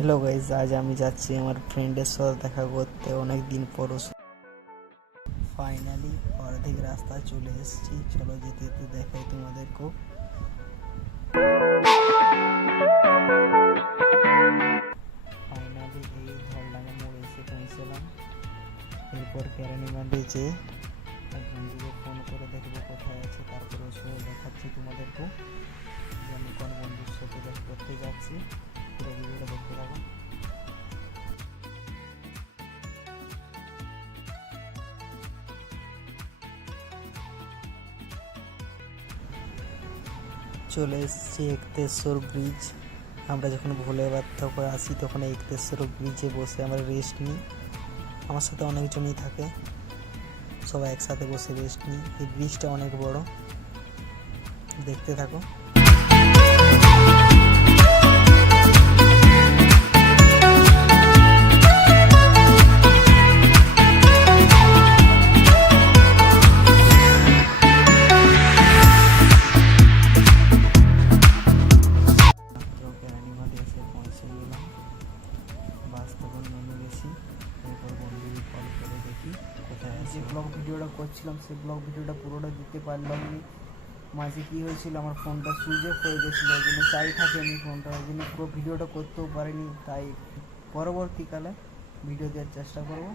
Hello guys, আজ আমি যাচ্ছি আমার ফ্রেন্ডের সাথে দেখা করতে অনেক দিন পর। ফাইনালি অর্ধেক রাস্তা চলে এসেছি, চলো যেতে যেতে দেখাই তোমাদেরকেও। ফাইনালি এই ধলডাঙ্গা মোড়ে এসে পৌঁছলাম। এরপর কেরানীগঞ্জে যেয়ে এক বন্ধুকে ফোন করে দেখবো কোথায় আছে, তারপরে ওর সাথে দেখাচ্ছি তোমাদেরকেও যে আমি কোন বন্ধুর সাথে দেখা করতে যাচ্ছি। পুরো ভিডিওটা দেখতে থাকো। চলে এসেছি একতেশ্বর ব্রিজ। আমরা যখন ভোলে বার্তা করে আসি তখন একতেশ্বর ব্রিজে বসে আমরা রেস্ট নিই। আমার সাথে অনেকজনই থাকে, সবাই একসাথে বসে রেস্ট নিই। এই ব্রিজটা অনেক বড়, দেখতে থাকো। কেরানীগঞ্জে এসে পৌঁছে গেলাম, বাস তখন নেমে গেছি। এরপর বন্ধুকে কল করে দেখি কোথায় আছে। যে ব্লগ ভিডিওটা করছিলাম সেই ব্লগ ভিডিওটা পুরোটা দিতে পারলাম না। মাঝে কী হয়েছিল, আমার ফোনটা সুইচ অফ হয়ে গেছিলো, ওই জন্য চাই থাকেনি ফোনটা, ওই জন্য পুরো ভিডিওটা করতেও পারিনি। তাই পরবর্তীকালে ভিডিও দেওয়ার চেষ্টা করব।